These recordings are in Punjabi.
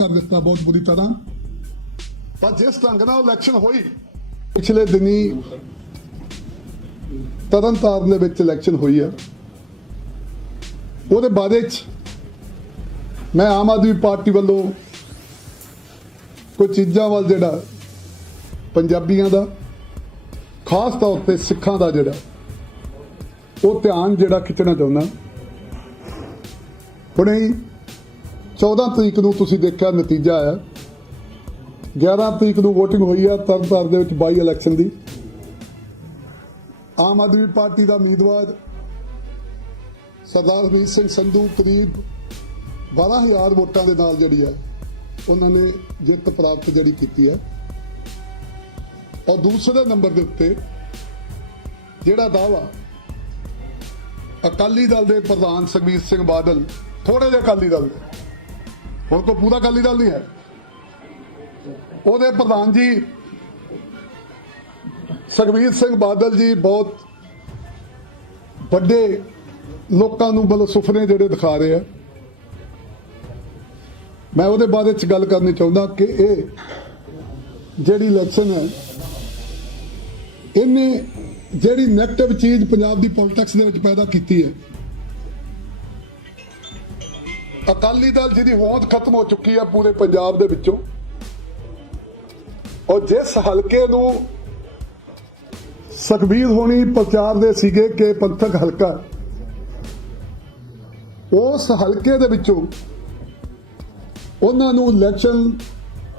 ਕਰ ਦਿੱਤਾ ਬਹੁਤ ਬੁਰੀ ਤਰ੍ਹਾਂ। ਪਰ ਜਿਸ ਢੰਗ ਨਾਲ ਇਲੈਕਸ਼ਨ ਹੋਈ ਪਿਛਲੇ ਦਿਨੀ ਤਰਨਤਾਰਨ ਦੇ ਵਿੱਚ ਇਲੈਕਸ਼ਨ ਹੋਈ ਆ। ਉਹਦੇ ਬਾਰੇ ਚ ਮੈਂ ਆਮ ਆਦਮੀ ਪਾਰਟੀ ਵੱਲੋਂ ਕੁਝ ਚੀਜ਼ਾਂ ਵੱਲ ਜਿਹੜਾ ਪੰਜਾਬੀਆਂ ਦਾ ਖਾਸ ਤੌਰ ਤੇ ਸਿੱਖਾਂ ਦਾ ਜਿਹੜਾ ਉਹ ਧਿਆਨ ਜਿਹੜਾ ਖਿੱਚਣਾ ਚਾਹੁੰਦਾ। ਹੁਣੇ ਹੀ 14 ਤਰੀਕ ਨੂੰ ਤੁਸੀਂ ਦੇਖਿਆ ਨਤੀਜਾ ਆਇਆ 11 ਤਰੀਕ ਨੂੰ VOTING ਹੋਈ ਆ ਤਰਨਤਾਰਨ ਦੇ ਵਿੱਚ ਬਾਈ ਇਲੈਕਸ਼ਨ ਦੀ। ਆਮ ਆਦਮੀ ਪਾਰਟੀ ਦਾ ਉਮੀਦਵਾਰ ਸਰਦਾਰ ਹਰਮੀਤ ਸਿੰਘ ਸੰਧੂ ਕਰੀਬ 12000 ਵੋਟਾਂ ਦੇ ਨਾਲ ਜਿਹੜੀ ਹੈ, ਉਹਨਾਂ ਨੇ ਜਿੱਤ ਪ੍ਰਾਪਤ ਜਿਹੜੀ ਕੀਤੀ ਹੈ। ਔਰ ਦੂਸਰੇ ਨੰਬਰ ਦੇ ਉੱਤੇ ਜਿਹੜਾ ਦਾਵਾ ਅਕਾਲੀ ਦਲ ਦੇ ਪ੍ਰਧਾਨ ਸੁਖਬੀਰ ਸਿੰਘ ਬਾਦਲ ਥੋੜੇ ਜਿਹੇ ਅਕਾਲੀ ਦਲ ਦੇ। ਹੁਣ ਕੋਈ ਪੂਰਾ ਅਕਾਲੀ ਦਲ ਨਹੀਂ ਹੈ। ਉਹਦੇ ਪ੍ਰਧਾਨ ਜੀ ਸੁਖਬੀਰ ਸਿੰਘ ਬਾਦਲ ਜੀ ਬਹੁਤ ਵੱਡੇ ਲੋਕਾਂ ਨੂੰ ਬਲ ਸੁਪਨੇ ਜਿਹੜੇ ਦਿਖਾ ਰਹੇ ਆ। ਮੈਂ ਉਹਦੇ ਬਾਰੇ ਚ ਗੱਲ ਕਰਨੀ ਚਾਹੁੰਦਾ ਕਿ ਇਹ ਜਿਹੜੀ ਇਲੈਕਸ਼ਨ ਹੈ, ਇਹਨੇ ਜਿਹੜੀ ਨੈਗੇਟਿਵ ਚੀਜ਼ ਪੰਜਾਬ ਦੀ ਪੋਲਿਟਿਕਸ ਦੇ ਵਿੱਚ ਪੈਦਾ ਕੀਤੀ ਹੈ ਅਕਾਲੀ ਦਲ ਜਿਹਦੀ ਹੋਂਦ ਖਤਮ ਹੋ ਚੁੱਕੀ ਹੈ ਪੂਰੇ ਪੰਜਾਬ ਦੇ ਵਿੱਚੋਂ ਔਰ ਜਿਸ ਹਲਕੇ ਨੂੰ ਸੁਖਬੀਰ ਹੋਣੀ ਪ੍ਰਚਾਰ ਦੇ ਸੀਗੇ ਕਿ ਪੰਥਕ ਹਲਕਾ, ਉਸ ਹਲਕੇ ਦੇ ਵਿੱਚੋਂ ਉਹਨਾਂ ਨੂੰ ਇਲੈਕਸ਼ਨ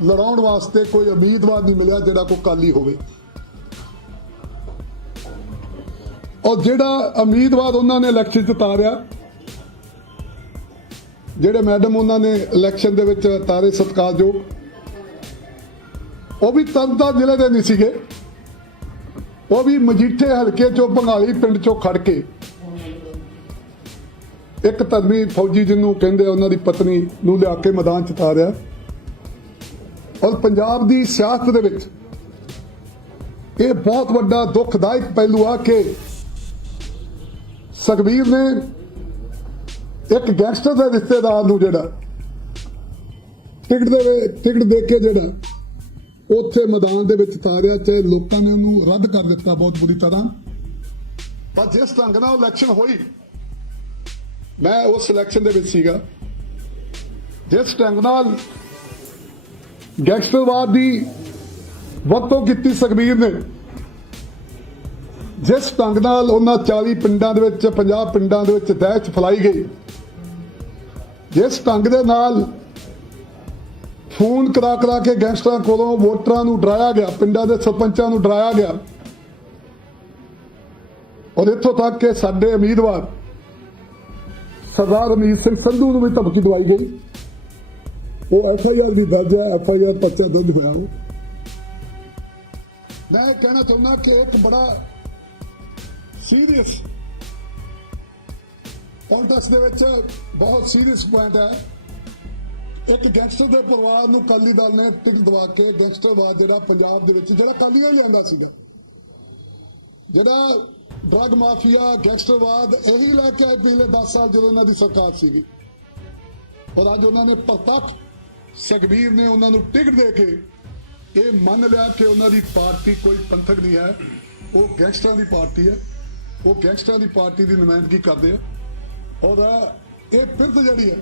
ਲੜਾਉਣ ਵਾਸਤੇ ਕੋਈ ਉਮੀਦਵਾਰ ਨਹੀਂ ਮਿਲਿਆ ਜਿਹੜਾ ਕੋਈ ਕਾਲੀ ਹੋਵੇ। ਔਰ ਜਿਹੜਾ ਉਮੀਦਵਾਰ ਉਹਨਾਂ ਨੇ ਇਲੈਕਸ਼ਨ ਚ ਤਾਰਿਆ ਜਿਹੜੇ ਮੈਡਮ ਉਹਨਾਂ ਨੇ ਇਲੈਕਸ਼ਨ ਦੇ ਵਿੱਚ ਤਾਰੇ ਸਤਕਾਰਯੋਗ ਉਹ ਵੀ ਤਰਨਤਾਰਨ ਜ਼ਿਲ੍ਹੇ ਦੇ ਨਹੀਂ ਸੀਗੇ। ਉਹ ਵੀ ਮਜੀਠੇ ਹਲਕੇ ਚੋਂ ਬੰਗਾਲੀ ਪਿੰਡ ਚੋਂ ਖੜ ਕੇ ਇੱਕ ਧਰਮੀ ਫੌਜੀ ਜਿਹਨੂੰ ਕਹਿੰਦੇ ਉਹਨਾਂ ਦੀ ਪਤਨੀ ਨੂੰ ਲਿਆ ਕੇ ਮੈਦਾਨ ਚ ਤਾਰਿਆ ਔਰ ਪੰਜਾਬ ਦੀ ਸਿਆਸਤ ਦੇ ਵਿੱਚ ਇਹ ਬਹੁਤ ਵੱਡਾ ਦੁਖਦਾਇਕ ਪਹਿਲੂ ਆ ਕਿ ਸੁਖਬੀਰ ਨੇ ਇੱਕ ਗੈਂਗਸਟਰ ਦੇ ਰਿਸ਼ਤੇਦਾਰ ਨੂੰ ਜਿਹੜਾ ਟਿਕਟ ਦੇ ਟਿਕਟ ਦੇ ਕੇ ਜਿਹੜਾ ਉੱਥੇ ਮੈਦਾਨ ਦੇ ਵਿੱਚ ਤਾਰਿਆ, ਚਾਹੇ ਲੋਕਾਂ ਨੇ ਉਹਨੂੰ ਰੱਦ ਕਰ ਦਿੱਤਾ ਬਹੁਤ ਬੁਰੀ ਤਰ੍ਹਾਂ। ਪਰ ਜਿਸ ਢੰਗ ਨਾਲ ਇਲੈਕਸ਼ਨ ਹੋਈ, ਮੈਂ ਉਸ ਇਲੈਕਸ਼ਨ ਦੇ ਵਿੱਚ ਸੀਗਾ। ਜਿਸ ਢੰਗ ਨਾਲ ਗੈਂਗਸਟਰਵਾਦ ਦੀ ਵਰਤੋਂ ਕੀਤੀ ਸੁਖਬੀਰ ਨੇ, ਜਿਸ ਢੰਗ ਨਾਲ ਉਹਨਾਂ 40 ਪਿੰਡਾਂ ਦੇ ਵਿੱਚ 50 ਪਿੰਡਾਂ ਦੇ ਵਿੱਚ ਦਹਿਸ਼ਤ ਫੈਲਾਈ ਗਈ ਜਿਸ ਢੰਗ ਦੇ ਨਾਲ ਫੋਨ ਕਰਾ ਕਰਾ ਕੇ ਗੈਂਗਸਟਰਾਂ ਕੋਲੋਂ ਵੋਟਰਾਂ ਨੂੰ ਡਰਾਇਆ ਗਿਆ, ਪਿੰਡਾਂ ਦੇ ਸਰਪੰਚਾਂ ਨੂੰ ਡਰਾਇਆ ਗਿਆ। ਔਰ ਇੱਥੋਂ ਤੱਕ ਕਿ ਸਾਡੇ ਉਮੀਦਵਾਰ ਸਰਦਾਰ ਅਮੀਰ ਸਿੰਘ ਸੰਧੂ ਨੂੰ ਵੀ ਧਮਕੀ ਦਵਾਈ ਗਈ। ਉਹ ਐਫ ਆਈ ਆਰ ਵੀ ਦਰਜ ਹੈ, ਐਫ ਆਈ ਆਰ ਪਰਚਾ ਦਰਜ ਹੋਇਆ ਉਹ। ਮੈਂ ਇਹ ਕਹਿਣਾ ਚਾਹੁੰਦਾ ਕਿ ਇੱਕ ਬੜਾ ਸੀਰੀਅਸ ਪੋਲਿਟਿਕਸ ਦੇ ਵਿੱਚ ਬਹੁਤ ਸੀਰੀਅਸ ਪੁਆਇੰਟ ਹੈ। ਇੱਕ ਗੈਂਗਸਟਰ ਦੇ ਪਰਿਵਾਰ ਨੂੰ ਕਾਲੀ ਦਲ ਨੇ ਟਿਕਟ ਦਵਾ ਕੇ ਗੈਂਗਸਟਰਵਾਦ ਜਿਹੜਾ ਪੰਜਾਬ ਦੇ ਵਿੱਚ, ਜਿਹੜਾ ਕਾਲੀ ਦਲ ਲਿਆਂਦਾ ਸੀਗਾ। ਜਿਹੜਾ ਡਰਗ ਮਾਫੀਆ ਗੈਂਗਸਟਰਵਾਦ ਇਹੀ ਲੈ ਕੇ ਆਏ ਪਿਛਲੇ 10 ਸਾਲ ਜਦੋਂ ਇਹਨਾਂ ਦੀ ਸਰਕਾਰ ਸੀਗੀ। ਔਰ ਅੱਜ ਉਹਨਾਂ ਨੇ ਪ੍ਰਤੱਖ ਸੁਖਬੀਰ ਨੇ ਉਹਨਾਂ ਨੂੰ ਟਿਕਟ ਦੇ ਕੇ ਇਹ ਮੰਨ ਲਿਆ ਕਿ ਉਹਨਾਂ ਦੀ ਪਾਰਟੀ ਕੋਈ ਪੰਥਕ ਨਹੀਂ ਹੈ। ਉਹ ਗੈਂਗਸਟਰਾਂ ਦੀ ਪਾਰਟੀ ਹੈ। ਉਹ ਗੈਂਗਸਟਰਾਂ ਦੀ ਪਾਰਟੀ ਦੀ ਨੁਮਾਇੰਦਗੀ ਕਰਦੇ ਆ। ਔਰ ਇਹ ਫਿਰਤ ਜਿਹੜੀ ਹੈ,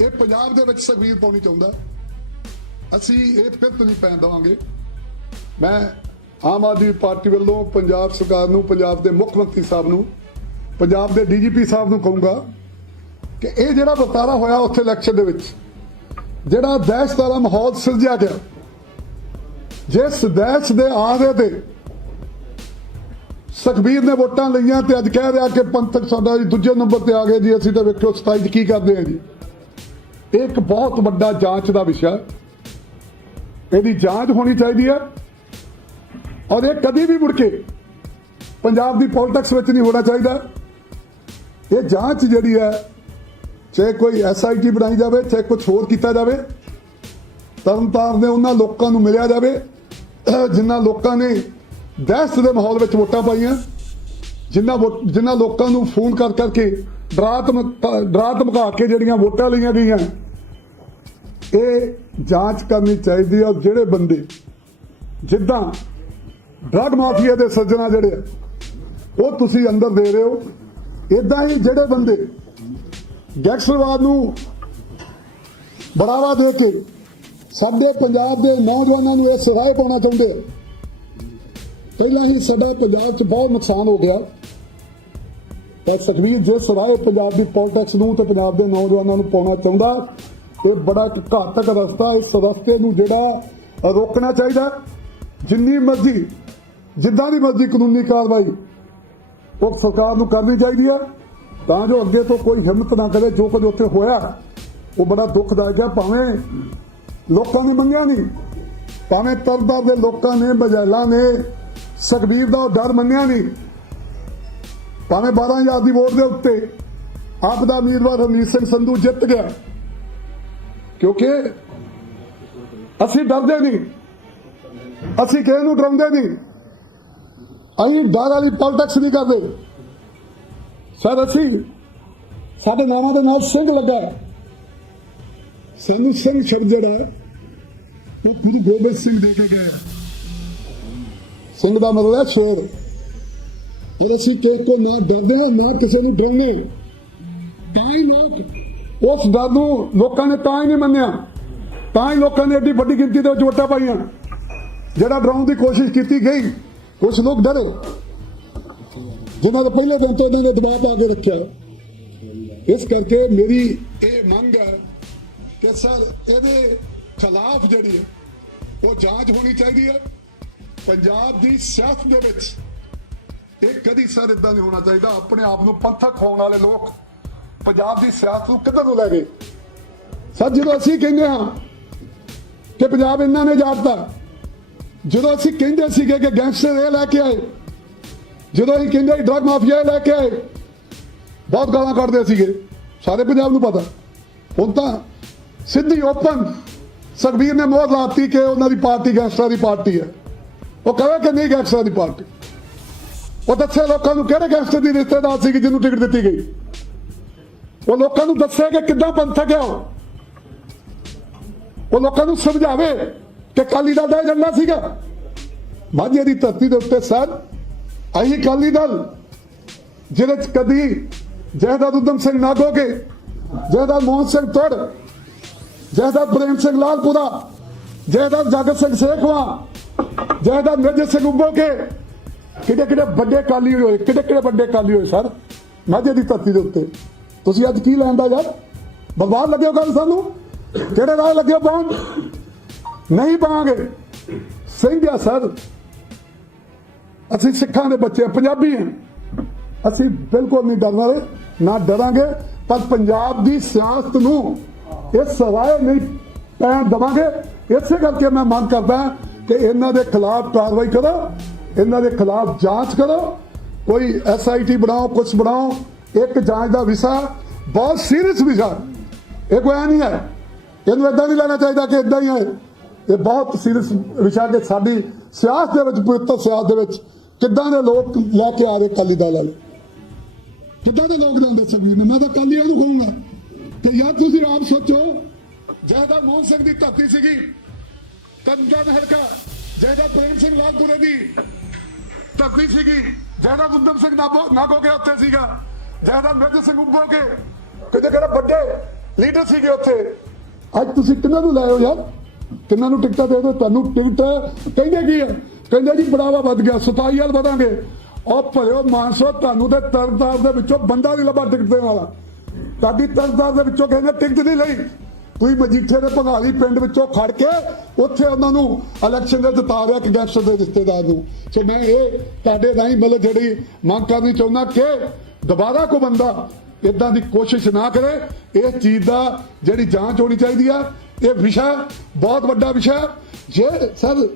ਇਹ ਪੰਜਾਬ ਦੇ ਵਿੱਚ ਸੁਖਬੀਰ ਪਾਉਣੀ ਚਾਹੁੰਦਾ। ਅਸੀਂ ਇਹ ਫਿਰਤ ਨਹੀਂ ਪੈਣ ਦੇਵਾਂਗੇ। ਮੈਂ ਆਮ ਆਦਮੀ ਪਾਰਟੀ ਵੱਲੋਂ ਪੰਜਾਬ ਸਰਕਾਰ ਨੂੰ, ਪੰਜਾਬ ਦੇ ਮੁੱਖ ਮੰਤਰੀ ਸਾਹਿਬ ਨੂੰ, ਪੰਜਾਬ ਦੇ ਡੀਜੀਪੀ ਸਾਹਿਬ ਨੂੰ ਕਹੂੰਗਾ ਕਿ ਇਹ ਜਿਹੜਾ ਵਰਤਾਰਾ ਹੋਇਆ ਉੱਥੇ ਇਲੈਕਸ਼ਨ ਦੇ ਵਿੱਚ, ਜਿਹੜਾ ਦਹਿਸ਼ਤ ਵਾਲਾ ਮਾਹੌਲ ਸਿਰਜਿਆ ਗਿਆ, ਜਿਸ ਦਹਿਸ਼ਤ ਦੇ ਆਦੇ ਤੇ ਸੁਖਬੀਰ ਨੇ ਵੋਟਾਂ ਲਈਆਂ ਤੇ ਅੱਜ ਕਹਿ ਰਿਹਾ ਕਿ ਪੰਥਕ ਸਾਡਾ ਜੀ ਦੂਜੇ ਨੰਬਰ ਤੇ ਆ ਗਏ ਜੀ, ਅਸੀਂ ਤਾਂ ਵੇਖਿਓ 27 ਚ ਕੀ ਕਰਦੇ ਆ ਜੀ। ਇਹ ਇੱਕ ਬਹੁਤ ਵੱਡਾ ਜਾਂਚ ਦਾ ਵਿਸ਼ਾ ਇਹਦੀ ਜਾਂਚ ਹੋਣੀ ਚਾਹੀਦੀ ਹੈ ਔਰ ਇਹ ਕਦੀ ਵੀ ਮੁੜ ਕੇ ਪੰਜਾਬ ਦੀ ਪੋਲਿਟਿਕਸ ਵਿੱਚ ਨਹੀਂ ਹੋਣਾ ਚਾਹੀਦਾ। ਇਹ ਜਾਂਚ ਜਿਹੜੀ ਹੈ, ਚਾਹੇ ਕੋਈ ਐਸਆਈਟੀ ਬਣਾਈ ਜਾਵੇ, ਚਾਹੇ ਕੁਝ ਹੋਰ ਕੀਤਾ ਜਾਵੇ, ਤਰਨਤਾਰਨ ਦੇ ਉਹਨਾਂ ਲੋਕਾਂ ਨੂੰ ਮਿਲਿਆ ਜਾਵੇ, ਜਿਨ੍ਹਾਂ ਲੋਕਾਂ ਨੇ ਦਹਿਸ਼ਤ ਦੇ ਮਾਹੌਲ ਵਿੱਚ ਵੋਟਾਂ ਪਾਈਆਂ। ਜਿਨ੍ਹਾਂ ਵੋ- ਜਿਨ੍ਹਾਂ ਲੋਕਾਂ ਨੂੰ ਫੋਨ ਕਰ ਕਰਕੇ ਡਰਾ ਧਮ- ਡਰਾ ਧਮਕਾ ਕੇ ਜਿਹੜੀਆਂ ਵੋਟਾਂ ਲਈਆਂ ਗਈਆਂ, ਇਹ ਜਾਂਚ ਕਰਨੀ ਚਾਹੀਦੀ ਹੈ ਜਿਹੜੇ ਬੰਦੇ ਜਿੱਦਾਂ ਡਰਗ ਮਾਫੀਆ ਦੇ ਸੱਜਣਾ ਜਿਹੜੇ ਉਹ ਤੁਸੀਂ ਅੰਦਰ ਦੇ ਰਹੇ ਹੋ। ਇਦਾਂ ਹੀ ਜਿਹੜੇ ਬੰਦੇ ਗੈਂਗਸਟਰਵਾਦ ਨੂੰ ਬੜਾਵਾ ਦੇ ਕੇ ਸਾਡੇ ਪੰਜਾਬ ਦੇ ਨੌਜਵਾਨਾਂ ਨੂੰ ਇਹ ਰਾਹ ਪਾਉਣਾ ਚਾਹੁੰਦੇ ਆ ਪਹਿਲਾਂ ਹੀ ਸਾਡਾ ਪੰਜਾਬ 'ਚ ਬਹੁਤ ਨੁਕਸਾਨ ਹੋ ਗਿਆ। ਪਰ ਸਖਵੀਰ ਜਿਸ ਰਾਹ ਪੰਜਾਬ ਦੀ ਪੋਲਿਟਿਕਸ ਨੂੰ ਤੇ ਪੰਜਾਬ ਦੇ ਨੌਜਵਾਨਾਂ ਨੂੰ ਪਾਉਣਾ ਚਾਹੁੰਦਾ ਇਹ ਬੜਾ ਘਾਤਕ ਰਸਤਾ ਇਸ ਰਸਤੇ ਨੂੰ ਜਿਹੜਾ ਰੋਕਣਾ ਚਾਹੀਦਾ। ਜਿੰਨੀ ਮਰਜ਼ੀ, ਜਿੱਦਾਂ ਦੀ ਮਰਜ਼ੀ ਕਾਨੂੰਨੀ ਕਾਰਵਾਈ ਉਹ ਸਰਕਾਰ ਨੂੰ ਕਰਨੀ ਚਾਹੀਦੀ ਹੈ ਤਾਂ ਜੋ ਅੱਗੇ ਤੋਂ ਕੋਈ ਹਿੰਮਤ ਨਾ ਕਰੇ, ਜੋ ਕੁਝ ਉੱਥੇ ਹੋਇਆ, ਉਹ ਬੜਾ ਦੁੱਖਦਾਇਕ ਹੈ ਭਾਵੇਂ ਲੋਕਾਂ ਨੇ ਮੰਗਿਆ ਨਹੀਂ, ਭਾਵੇਂ ਤਰਦਾਰ ਦੇ ਲੋਕਾਂ ਨੇ ਬਜੈਲਾ ਨੇ ਸੁਖਬੀਰ ਦਾ ਉਹ ਡਰ ਮੰਨਿਆ ਨਹੀਂ। ਭਾਵੇਂ 12000 ਦੀ ਵੋਟ ਦੇ ਉੱਤੇ ਆਪ ਦਾ ਉਮੀਦਵਾਰ ਹਰਮੀਤ ਸਿੰਘ ਸੰਧੂ ਜਿੱਤ ਗਿਆ। ਕਿਉਂਕਿ ਅਸੀਂ ਡਰਦੇ ਨਹੀਂ। ਅਸੀਂ ਕਿਸੇ ਨੂੰ ਡਰਾਉਂਦੇ ਨਹੀਂ। ਅਸੀਂ ਡਰ ਵਾਲੀ ਪੋਲਿਟਿਕਸ ਨਹੀਂ ਕਰਦੇ। ਸਰ, ਅਸੀਂ ਸਾਡੇ ਨਾਮਾਂ ਦੇ ਨਾਲ ਸਿੰਘ ਲੱਗਾ। ਸਾਨੂੰ ਸਿੰਘ ਸ਼ਬਦ ਜਿਹੜਾ ਉਹ ਗੁਰੂ ਗੋਬਿੰਦ ਸਿੰਘ ਦੇ ਕੇ ਗਏ ਸਿੰਘ ਦਾ ਮਤਲਬ ਹੈ ਸ਼ੇਰ। ਔਰ ਅਸੀਂ ਕਿਸੇ ਕੋ ਨਾ ਡਰਦੇ ਹਾਂ, ਨਾ ਕਿਸੇ ਨੂੰ ਡਰਾਉਂਦੇ ਤਾਂ ਹੀ ਲੋਕ ਉਸ ਡਰ ਨੂੰ ਲੋਕਾਂ ਨੇ ਤਾਂ ਹੀ ਨਹੀਂ ਮੰਨਿਆ। ਤਾਂ ਹੀ ਲੋਕਾਂ ਨੇ ਏਡੀ ਵੱਡੀ ਗਿਣਤੀ ਦੇ ਵਿੱਚ ਵੋਟਾਂ ਪਾਈਆਂ। ਜਿਹੜਾ ਡਰਾਉਣ ਦੀ ਕੋਸ਼ਿਸ਼ ਕੀਤੀ ਗਈ ਕੁਝ ਲੋਕ ਡਰੇ। ਜਿਨ੍ਹਾਂ ਦਾ ਪਹਿਲੇ ਦਿਨ ਤੋਂ ਇਹਨਾਂ ਨੇ ਦਬਾਅ ਪਾ ਕੇ ਰੱਖਿਆ। ਇਸ ਕਰਕੇ ਮੇਰੀ ਇਹ ਮੰਗ ਹੈ ਕਿ ਸਰ, ਇਹਦੇ ਖਿਲਾਫ ਜਿਹੜੀ ਉਹ ਜਾਂਚ ਹੋਣੀ ਚਾਹੀਦੀ ਹੈ। ਪੰਜਾਬ ਦੀ ਸਿਆਸਤ ਦੇ ਵਿੱਚ ਇਹ ਕਦੀ ਸਰ ਇਦਾਂ ਨਹੀਂ ਹੋਣਾ ਚਾਹੀਦਾ। ਆਪਣੇ ਆਪ ਨੂੰ ਪੰਥਕ ਹੋਣ ਵਾਲੇ ਲੋਕ ਪੰਜਾਬ ਦੀ ਸਿਆਸਤ ਨੂੰ ਕਿੱਧਰ ਨੂੰ ਲੈ ਗਏ? ਸਰ, ਜਦੋਂ ਅਸੀਂ ਕਹਿੰਦੇ ਹਾਂ ਕਿ ਪੰਜਾਬ ਇਹਨਾਂ ਨੇ ਜਾੜਤਾ ਜਦੋਂ ਅਸੀਂ ਕਹਿੰਦੇ ਸੀਗੇ ਕਿ ਗੈਂਗਸਟਰ ਇਹ ਲੈ ਕੇ ਆਏ, ਜਦੋਂ ਅਸੀਂ ਕਹਿੰਦੇ ਸੀ ਡਰਗ ਮਾਫੀਆ ਇਹ ਲੈ ਕੇ ਆਏ, ਬਹੁਤ ਗਾਲਾਂ ਕੱਢਦੇ ਸੀਗੇ। ਸਾਰੇ ਪੰਜਾਬ ਨੂੰ ਪਤਾ। ਹੁਣ ਤਾਂ ਸਿੱਧੀ ਓਪਨ ਸੁਖਬੀਰ ਨੇ ਮੋਹਰ ਲਾਤੀ ਕਿ ਉਹਨਾਂ ਦੀ ਪਾਰਟੀ ਗੈਂਗਸਟਰਾਂ ਦੀ ਪਾਰਟੀ ਹੈ। ਉਹ ਕਹੇ ਕਿ ਨਹੀਂ ਗੈਂਗਸਟਰਾਂ ਦੀ ਪਾਰਟੀ ਉਹ ਦੱਸੇ ਲੋਕਾਂ ਨੂੰ ਕਿਹੜੇ ਗੈਂਗਸਟਰ ਦੀ ਰਿਸ਼ਤੇਦਾਰ ਸੀ ਜਿਹਨੂੰ ਟਿਕਟ ਦਿੱਤੀ ਗਈ ਉਹ ਲੋਕਾਂ ਨੂੰ ਦੱਸੇ ਕਿ ਕਿੱਦਾਂ ਪੰਥਕ ਹੈ ਉਹ ਲੋਕਾਂ ਨੂੰ ਸਮਝਾਵੇ ਕਿ ਕਾਲੀ ਦਲ ਦਾ ਏਜੰਡਾ ਸੀਗਾ ਮਾਝੇ ਦੀ ਧਰਤੀ ਦੇ ਉੱਤੇ ਸਰ ਅਹੀ ਕਾਲੀ ਦਲ ਜਿਹਦੇ ਚ ਕਦੀ ਜੈਦਾਦ ਉਦਮ ਸਿੰਘ ਨਾਗੋਗੇ ਜੈਦਾਦ ਮੋਹਨ ਸਿੰਘ ਤੋੜ ਜੈਦਾਦ ਪ੍ਰੇਮ ਸਿੰਘ ਲਾਲਪੁਰਾ ਜੈਦਾਦ ਜਗਤ ਸਿੰਘ ਸੇਖਵਾ, ਜੈਦਾਦ ਮੇਜਰ ਸਿੰਘ ਉੱਬੋਕੇ। ਕਿਹੜੇ ਕਿਹੜੇ ਵੱਡੇ ਕਾਲੀ ਹੋਏ ਕਿਹੜੇ ਕਿਹੜੇ ਵੱਡੇ ਕਾਲੀ ਹੋਏ ਸਰ ਮਾਝੇ ਦੀ ਧਰਤੀ ਦੇ ਉੱਤੇ। ਤੁਸੀਂ ਅੱਜ ਕੀ ਲੈਂਦਾ ਯਾਰ? ਬਰਬਾਦ ਲੱਗਿਓ ਗੱਲ ਸਾਨੂੰ? ਕਿਹੜੇ ਰਾਹ ਲੱਗਿਓ ਪਾਉਣ? ਨਹੀਂ ਪਾਵਾਂਗੇ। ਸਿੰਘ ਆ ਸਰ, ਅਸੀਂ ਸਿੱਖਾਂ ਦੇ ਬੱਚੇ ਪੰਜਾਬੀ ਹਾਂ। ਅਸੀਂ ਬਿਲਕੁਲ ਨਹੀਂ ਡਰਨ ਵਾਲੇ, ਨਾ ਡਰਾਂਗੇ, ਪਰ ਪੰਜਾਬ ਦੀ ਸਿਆਸਤ ਨੂੰ ਇਹ ਰਾਏ ਨਹੀਂ ਪੈਣ ਦਵਾਂਗੇ। ਇਸੇ ਕਰਕੇ ਮੈਂ ਮੰਗ ਕਰਦਾ ਕਿ ਇਹਨਾਂ ਦੇ ਖਿਲਾਫ ਕਾਰਵਾਈ ਕਰੋ, ਇਹਨਾਂ ਦੇ ਖਿਲਾਫ ਜਾਂਚ ਕਰੋ, ਕੋਈ ਐਸਆਈਟੀ ਬਣਾਓ ਕੁਝ ਬਣਾਓ, ਇੱਕ ਜਾਂਚ ਦਾ ਵਿਸ਼ਾ ਬਹੁਤ ਸੀਰੀਅਸ ਵਿਸ਼ਾ। ਇਹ ਕੋਈ ਐਂ ਨਹੀਂ ਹੈ। ਇਹਨੂੰ ਇਦਾਂ ਨਹੀਂ ਲੈਣਾ ਚਾਹੀਦਾ ਕਿ ਇਦਾਂ ਹੀ ਹੈ ਇਹ ਬਹੁਤ ਸੀਰੀਅਸ ਵਿਸ਼ਾ ਕਿ ਸਾਡੀ ਸਿਆਸਤ ਦੇ ਵਿੱਚ, ਪਵਿੱਤਰ ਸਿਆਸਤ ਦੇ ਵਿੱਚ ਕਿੱਦਾਂ ਦੇ ਲੋਕ ਲੈ ਕੇ ਆ ਰਹੇ ਅਕਾਲੀ ਦਲ ਵਾਲੇ? ਕਿੱਦਾਂ ਦੇ ਲੋਕ ਜਾਂਦੇ ਸਭੀ ਨੇ? ਮੈਂ ਤਾਂ ਕਾਲੀਆਂ ਨੂੰ ਕਹੂੰਗਾ ਕਿ ਯਾਰ ਤੁਸੀਂ ਆਪ ਸੋਚੋ ਜੈਦਾ ਮੋਹਨ ਸਿੰਘ ਦੀ ਧਰਤੀ ਸੀਗੀ। ਤੰਦਨ ਹਲਕਾ ਜੈਦਾ ਪ੍ਰੇਮ ਸਿੰਘ ਲਾਲਪੁਰੇ ਦੀ। ਧਰਤੀ ਸੀਗੀ ਜੈਦਾ ਉਦਮ ਸਿੰਘ ਨਾਗੋ ਕੇ ਉੱਥੇ ਸੀਗਾ। ਜੈਦਾ ਮੇਜਰ ਸਿੰਘ ਉੱਭੋ ਕੇ। ਕਿਤੇ ਕਿਹੜੇ ਵੱਡੇ ਲੀਡਰ ਸੀਗੇ ਉੱਥੇ? ਅੱਜ ਤੁਸੀਂ ਕਿਹਨਾਂ ਨੂੰ ਲਾਇਓ ਯਾਰ? ਕਿੰਨਾਂ ਨੂੰ ਟਿਕਟਾਂ ਦੇ ਦਿਓ? ਤੁਹਾਨੂੰ ਟਿਕਟ ਕਹਿੰਦੇ ਕੀ ਆ? ਕਹਿੰਦੇ ਜੀ ਬੜਾਵਾ ਵੱਧ ਗਿਆ, ਸਤਾਈ ਵਾਲ ਵਧਾਂਗੇ। ਉਹ ਭਲਿਓ ਮਾਨਸੋ, ਤੁਹਾਨੂੰ ਤੇ ਤਰਨਤਾਰ ਦੇ ਵਿੱਚੋਂ ਬੰਦਾ ਨਹੀਂ ਲੱਭਾ ਟਿਕਟ ਦੇਣ ਵਾਲਾ। ਤੁਹਾਡੀ ਤਰਨਤਾਰ ਦੇ ਵਿੱਚੋਂ ਕਹਿੰਦੇ ਟਿਕਟ ਨਹੀਂ ਲਈ। ਤੁਸੀਂ ਮਜੀਠੇ ਦੇ ਭਗਾਲੀ ਪਿੰਡ ਵਿੱਚੋਂ ਖੜ ਕੇ ਉੱਥੇ ਉਹਨਾਂ ਨੂੰ ਇਲੈਕਸ਼ਨ ਦੇ ਜਿਤਾ ਰਿਹਾ ਕਿ ਗੈਂਗਸਟਰ ਦੇ ਰਿਸ਼ਤੇਦਾਰ ਨੂੰ। ਸੋ ਮੈਂ ਇਹ ਤੁਹਾਡੇ ਰਾਹੀਂ ਮਤਲਬ ਜਿਹੜੀ ਮੰਗ ਕਰਨੀ ਚਾਹੁੰਦਾ ਕਿ ਦੁਬਾਰਾ ਕੋ ਬੰਦਾ ਇਦਾਂ ਦੀ ਕੋਸ਼ਿਸ਼ ਨਾ ਕਰੇ। ਇਸ ਚੀਜ਼ ਦਾ ਜਿਹੜੀ ਜਾਂਚ ਹੋਣੀ ਚਾਹੀਦੀ ਆ। ਇਹ ਵਿਸ਼ਾ ਬਹੁਤ ਵੱਡਾ ਵਿਸ਼ਾ। ਜੇ ਸਰ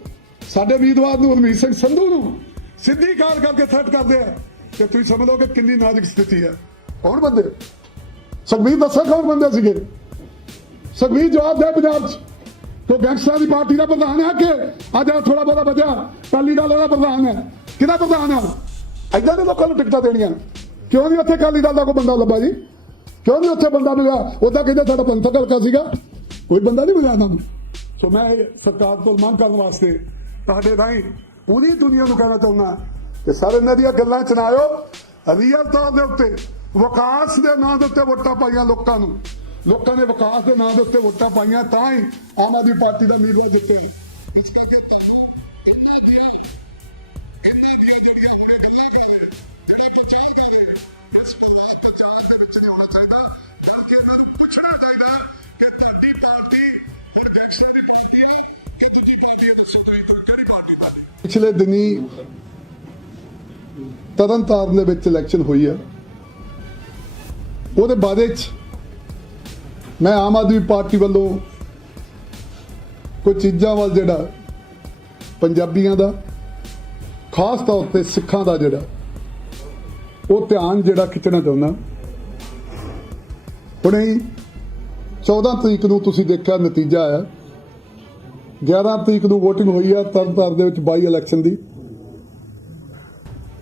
ਸਾਡੇ ਉਮੀਦਵਾਰ ਨੂੰ ਹਰਮੀਤ ਸਿੰਘ ਸੰਧੂ ਨੂੰ ਸਿੱਧੀ ਗੱਲ ਕਰਕੇ ਥ੍ਰੈਟ ਕਰਦੇ ਆ ਕਿ ਤੁਸੀਂ ਸਮਝ ਲਓ ਕਿ ਕਿੰਨੀ ਨਾਜ਼ੁਕ ਸਥਿਤੀ ਹੈ। ਕੌਣ ਬੰਦੇ? ਸੁਖਬੀਰ ਦੱਸੋ ਕੌਣ ਬੰਦੇ ਸੀਗੇ? ਸੁਖਬੀਰ ਜਵਾਬ ਦੇ ਪੰਜਾਬ ਚ। ਤੋ ਗੈਂਗਸਟਰਾਂ ਦੀ ਪਾਰਟੀ ਦਾ ਪ੍ਰਧਾਨ ਹੈ ਕਿ ਅੱਜ ਥੋੜਾ ਬਹੁਤਾ ਬਚਿਆ ਕਾਲੀ ਦਲ ਦਾ ਪ੍ਰਧਾਨ ਹੈ। ਕਿਹਦਾ ਪ੍ਰਧਾਨ ਹੈ? ਐਦਾਂ ਦੇ ਲੋਕਾਂ ਨੂੰ ਟਿਕਟਾਂ ਦੇਣੀਆਂ। ਕਿਉਂ ਨਹੀਂ ਉੱਥੇ ਕਾਲੀ ਦਲ ਦਾ ਕੋਈ ਬੰਦਾ ਲੱਭਾ ਜੀ? ਕਿਉਂ ਨਹੀਂ ਉੱਥੇ ਬੰਦਾ ਮਿਲਿਆ? ਉਹਦਾ ਕਹਿੰਦੇ ਸਾਡਾ ਪੰਥਕ ਹਲਕਾ ਸੀਗਾ। ਕੋਈ ਬੰਦਾ ਨਹੀਂ ਮਿਲਿਆ ਇਹਨਾਂ ਨੂੰ। ਸੋ ਮੈਂ ਸਰਕਾਰ ਤੋਂ ਮੰਗ ਕਰਨ ਵਾਸਤੇ ਤੁਹਾਡੇ ਰਾਹੀਂ ਪੂਰੀ ਦੁਨੀਆ ਨੂੰ ਕਹਿਣਾ ਚਾਹੁੰਦਾ ਕਿ ਸਾਰੇ, ਇਹਨਾਂ ਦੀਆਂ ਗੱਲਾਂ ਚ ਨਾ ਆਇਓ ਰੀਅਲ ਤੌਰ ਦੇ ਉੱਤੇ, ਵਿਕਾਸ ਦੇ ਨਾਂ ਦੇ ਉੱਤੇ ਵੋਟਾਂ ਪਾਈਆਂ ਲੋਕਾਂ ਨੂੰ। ਲੋਕਾਂ ਨੇ ਵਿਕਾਸ ਦੇ ਨਾਂ ਦੇ ਉੱਤੇ ਵੋਟਾਂ ਪਾਈਆਂ, ਤਾਂ ਹੀ ਆਮ ਆਦਮੀ ਪਾਰਟੀ ਦਾ ਉਮੀਦਵਾਰ ਜਿੱਤੇ। ਇਸ ਕਰਕੇ ਪਿਛਲੇ ਦਿਨੀ ਤਰਨਤਾਰਨ ਦੇ ਵਿੱਚ ਇਲੈਕਸ਼ਨ ਹੋਈ ਹੈ। ਉਹਦੇ ਬਾਅਦ ਚ ਮੈਂ ਆਮ ਆਦਮੀ ਪਾਰਟੀ ਵੱਲੋਂ ਕੁਝ ਚੀਜ਼ਾਂ ਵੱਲ ਜਿਹੜਾ ਪੰਜਾਬੀਆਂ ਦਾ, ਖਾਸ ਤੌਰ ਤੇ ਸਿੱਖਾਂ ਦਾ ਜਿਹੜਾ, ਉਹ ਧਿਆਨ ਜਿਹੜਾ ਖਿੱਚਣਾ ਚਾਹੁੰਦਾ। ਹੁਣੇ ਹੀ 14 ਤਰੀਕ ਨੂੰ ਤੁਸੀਂ ਦੇਖਿਆ ਨਤੀਜਾ ਆਇਆ। 11 ਤਰੀਕ ਨੂੰ VOTING ਹੋਈ ਆ, ਤਰਨਤਾਰਨ ਦੇ ਵਿੱਚ ਬਾਈ ਇਲੈਕਸ਼ਨ ਦੀ।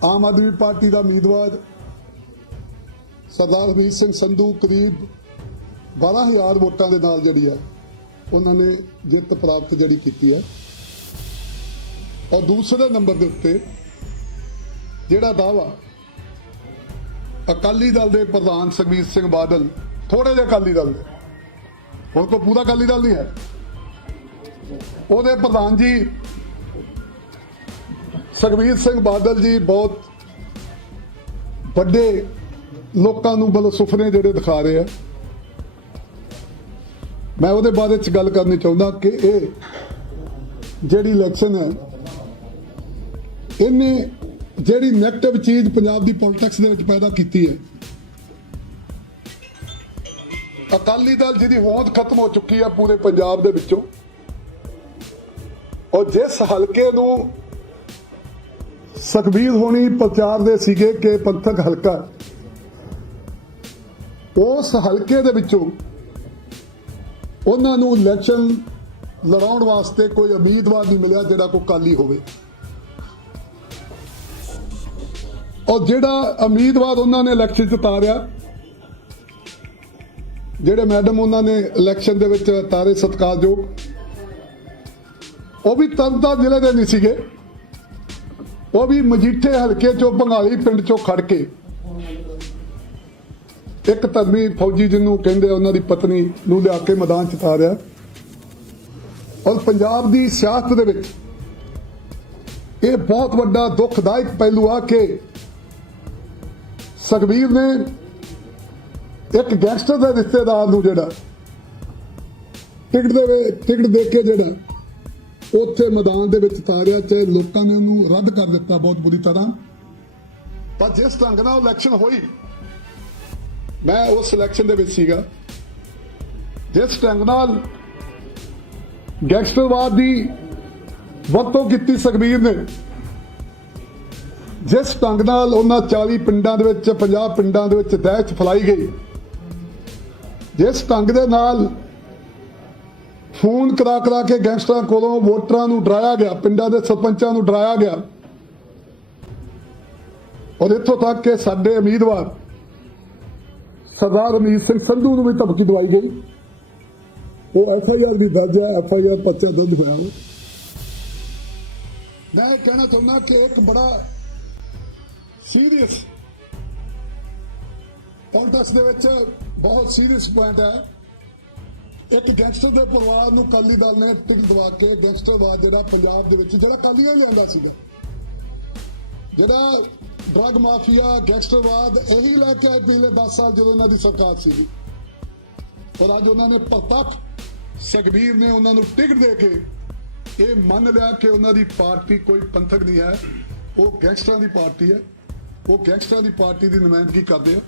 ਆਮ ਆਦਮੀ ਪਾਰਟੀ ਦਾ ਉਮੀਦਵਾਰ ਸਰਦਾਰ ਹਰਮੀਤ ਸਿੰਘ ਸੰਧੂ ਕਰੀਬ 12000 ਵੋਟਾਂ ਦੇ ਨਾਲ ਜਿਹੜੀ ਆ, ਉਹਨਾਂ ਨੇ ਜਿੱਤ ਪ੍ਰਾਪਤ ਜਿਹੜੀ ਕੀਤੀ ਹੈ ਔਰ ਦੂਸਰੇ ਨੰਬਰ ਦੇ ਉੱਤੇ ਜਿਹੜਾ ਦਾਵਾ ਅਕਾਲੀ ਦਲ ਦੇ ਪ੍ਰਧਾਨ ਸੁਖਬੀਰ ਸਿੰਘ ਬਾਦਲ ਥੋੜੇ ਜਿਹੇ ਅਕਾਲੀ ਦਲ ਦੇ। ਹੁਣ ਕੋਈ ਪੂਰਾ ਅਕਾਲੀ ਦਲ ਨਹੀਂ ਹੈ। ਉਹਦੇ ਪ੍ਰਧਾਨ ਜੀ, ਸੁਖਬੀਰ ਸਿੰਘ ਬਾਦਲ ਜੀ ਬਹੁਤ ਵੱਡੇ ਲੋਕਾਂ ਨੂੰ ਬਲ ਸੁਪਨੇ ਜਿਹੜੇ ਦਿਖਾ ਰਹੇ ਆ। ਮੈਂ ਉਹਦੇ ਬਾਰੇ ਚ ਗੱਲ ਕਰਨੀ ਚਾਹੁੰਦਾ ਕਿ ਇਹ ਜਿਹੜੀ ਇਲੈਕਸ਼ਨ ਹੈ, ਇਹਨੇ ਜਿਹੜੀ ਨੈਗੇਟਿਵ ਚੀਜ਼ ਪੰਜਾਬ ਦੀ ਪੋਲਿਟਿਕਸ ਦੇ ਵਿੱਚ ਪੈਦਾ ਕੀਤੀ ਹੈ, ਅਕਾਲੀ ਦਲ ਜਿਹਦੀ ਹੋਂਦ ਖਤਮ ਹੋ ਚੁੱਕੀ ਹੈ ਪੂਰੇ ਪੰਜਾਬ ਦੇ ਵਿੱਚੋਂ, ਔਰ ਜਿਸ ਹਲਕੇ ਨੂੰ ਸੁਖਬੀਰ ਹੋਣੀ ਪ੍ਰਚਾਰ ਦੇ ਸੀਗੇ ਕਿ ਪੰਥਕ ਹਲਕਾ, ਉਸ ਹਲਕੇ ਦੇ ਵਿੱਚੋਂ ਉਹਨਾਂ ਨੂੰ ਇਲੈਕਸ਼ਨ ਲੜਾਉਣ ਵਾਸਤੇ ਕੋਈ ਉਮੀਦਵਾਰ ਨਹੀਂ ਮਿਲਿਆ ਜਿਹੜਾ ਕੋਈ ਕਾਲੀ ਹੋਵੇ। ਔਰ ਜਿਹੜਾ ਉਮੀਦਵਾਰ ਉਹਨਾਂ ਨੇ ਇਲੈਕਸ਼ਨ ਚ ਤਾਰਿਆ, ਜਿਹੜੇ ਮੈਡਮ ਉਹਨਾਂ ਨੇ ਇਲੈਕਸ਼ਨ ਦੇ ਵਿੱਚ ਤਾਰੇ ਸਤਕਾਰਯੋਗ ਉਹ ਵੀ ਤਰਨਤਾਰਨ ਜ਼ਿਲ੍ਹੇ ਦੇ ਨਹੀਂ ਸੀਗੇ। ਉਹ ਵੀ ਮਜੀਠੇ ਹਲਕੇ ਚੋਂ ਬੰਗਾਲੀ ਪਿੰਡ ਚੋਂ ਖੜ ਕੇ ਇੱਕ ਧਰਮੀ ਫੌਜੀ ਜਿਹਨੂੰ ਕਹਿੰਦੇ ਉਹਨਾਂ ਦੀ ਪਤਨੀ ਨੂੰ ਲਿਆ ਕੇ ਮੈਦਾਨ ਚ ਤਾਰਿਆ ਔਰ ਪੰਜਾਬ ਦੀ ਸਿਆਸਤ ਦੇ ਵਿੱਚ ਇਹ ਬਹੁਤ ਵੱਡਾ ਦੁਖਦਾਇਕ ਪਹਿਲੂ ਆ ਕਿ ਸੁਖਬੀਰ ਨੇ ਇੱਕ ਗੈਂਗਸਟਰ ਦੇ ਰਿਸ਼ਤੇਦਾਰ ਨੂੰ ਜਿਹੜਾ ਟਿਕਟ ਦੇ ਟਿਕਟ ਦੇ ਕੇ ਜਿਹੜਾ ਉੱਥੇ ਮੈਦਾਨ ਦੇ ਵਿੱਚ ਤਾਰਿਆ ਚਾਹੇ ਲੋਕਾਂ ਨੇ ਉਹਨੂੰ ਰੱਦ ਕਰ ਦਿੱਤਾ ਬਹੁਤ ਬੁਰੀ ਤਰ੍ਹਾਂ। ਪਰ ਜਿਸ ਢੰਗ ਨਾਲ ਇਲੈਕਸ਼ਨ ਹੋਈ ਮੈਂ ਉਸ ਇਲੈਕਸ਼ਨ ਦੇ ਵਿੱਚ ਸੀਗਾ। ਜਿਸ ਢੰਗ ਨਾਲ ਗੈਂਗਸਟਰਵਾਦ ਦੀ ਵਰਤੋਂ ਕੀਤੀ ਸੁਖਬੀਰ ਨੇ, ਜਿਸ ਢੰਗ ਨਾਲ ਉਹਨਾਂ 40 ਪਿੰਡਾਂ ਦੇ ਵਿੱਚ 50 ਪਿੰਡਾਂ ਦੇ ਵਿੱਚ ਦਹਿਸ਼ਤ ਫੈਲਾਈ ਗਈ। ਜਿਸ ਢੰਗ ਦੇ ਨਾਲ ਫੋਨ ਕਰਾ ਕਰਾ ਕੇ ਗੈਂਗਸਟਰਾਂ ਕੋਲੋਂ ਵੋਟਰਾਂ ਨੂੰ ਡਰਾਇਆ ਗਿਆ, ਪਿੰਡਾਂ ਦੇ ਸਰਪੰਚਾਂ ਨੂੰ ਡਰਾਇਆ ਗਿਆ। ਔਰ ਇੱਥੋਂ ਤੱਕ ਕਿ ਸਾਡੇ ਉਮੀਦਵਾਰ ਸਰਦਾਰ ਅਮੀਰ ਸਿੰਘ ਸੰਧੂ ਨੂੰ ਵੀ ਧਮਕੀ ਦਵਾਈ ਗਈ। ਉਹ ਐਫ ਆਈ ਆਰ ਵੀ ਦਰਜ ਹੈ ਐਫ ਆਈ ਆਰ ਪਰਚਾ ਦਰਜ ਹੋਇਆ ਮੈਂ ਕਹਿਣਾ ਚਾਹੁੰਦਾ ਕਿ ਇੱਕ ਬੜਾ ਸੀਰੀਅਸ ਪੋਲਿਟਿਕਸ ਦੇ ਵਿੱਚ ਬਹੁਤ ਸੀਰੀਅਸ ਪੁਆਇੰਟ ਹੈ। ਇੱਕ ਗੈਂਗਸਟਰ ਦੇ ਪਰਿਵਾਰ ਨੂੰ ਕਾਲੀ ਦਲ ਨੇ ਟਿਕਟ ਦਵਾ ਕੇ ਗੈਂਗਸਟਰਵਾਦ ਜਿਹੜਾ ਪੰਜਾਬ ਦੇ ਵਿੱਚ ਜਿਹੜਾ ਕਾਲੀਆਂ ਲਿਆਂਦਾ ਸੀਗਾ। ਜਿਹੜਾ ਡਰਗ ਮਾਫੀਆ, ਗੈਂਗਸਟਰਵਾਦ, ਇਹੀ ਲੈ ਕੇ ਆਏ ਪਿਛਲੇ 10 ਸਾਲ ਜਦੋਂ ਇਹਨਾਂ ਦੀ ਸਰਕਾਰ ਸੀ। ਪਰ ਅੱਜ ਉਹਨਾਂ ਨੇ ਪ੍ਰਤੱਖ ਸੁਖਬੀਰ ਨੇ ਉਹਨਾਂ ਨੂੰ ਟਿਕਟ ਦੇ ਕੇ ਇਹ ਮੰਨ ਲਿਆ ਕਿ ਉਹਨਾਂ ਦੀ ਪਾਰਟੀ ਕੋਈ ਪੰਥਕ ਨਹੀਂ ਹੈ। ਉਹ ਗੈਂਗਸਟਰਾਂ ਦੀ ਪਾਰਟੀ ਹੈ। ਉਹ ਗੈਂਗਸਟਰਾਂ ਦੀ ਪਾਰਟੀ ਦੀ ਨੁਮਾਇੰਦਗੀ ਕਰਦੇ ਆ।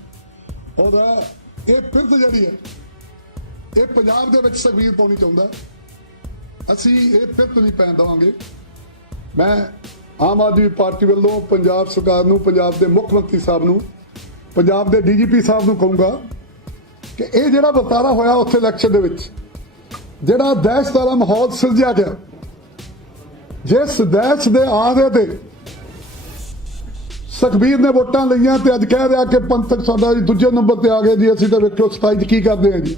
ਔਰ ਇਹ ਫਿਰਤ ਜਿਹੜੀ ਹੈ, ਇਹ ਪੰਜਾਬ ਦੇ ਵਿੱਚ ਸੁਖਬੀਰ ਪਾਉਣੀ ਚਾਹੁੰਦਾ। ਅਸੀਂ ਇਹ ਫਿਰਤ ਨਹੀਂ ਪੈਣ ਦੇਵਾਂਗੇ। ਮੈਂ ਆਮ ਆਦਮੀ ਪਾਰਟੀ ਵੱਲੋਂ ਪੰਜਾਬ ਸਰਕਾਰ ਨੂੰ, ਪੰਜਾਬ ਦੇ ਮੁੱਖ ਮੰਤਰੀ ਸਾਹਿਬ ਨੂੰ, ਪੰਜਾਬ ਦੇ ਡੀਜੀਪੀ ਸਾਹਿਬ ਨੂੰ ਕਹੂੰਗਾ ਕਿ ਇਹ ਜਿਹੜਾ ਵਰਤਾਰਾ ਹੋਇਆ ਉੱਥੇ ਇਲੈਕਸ਼ਨ ਦੇ ਵਿੱਚ, ਜਿਹੜਾ ਦਹਿਸ਼ਤ ਦਾ ਮਾਹੌਲ ਸਿਰਜਿਆ ਗਿਆ, ਜਿਸ ਦਹਿਸ਼ਤ ਦੇ ਆਹਦੇ ਤੇ ਸੁਖਬੀਰ ਨੇ ਵੋਟਾਂ ਲਈਆਂ ਤੇ ਅੱਜ ਕਹਿ ਰਿਹਾ ਕਿ ਪੰਥਕ ਸਾਡਾ ਜੀ ਦੂਜੇ ਨੰਬਰ ਤੇ ਆ ਗਏ ਜੀ, ਅਸੀਂ ਤਾਂ ਵੇਖੋ 27 ਚ ਕੀ ਕਰਦੇ ਆ ਜੀ।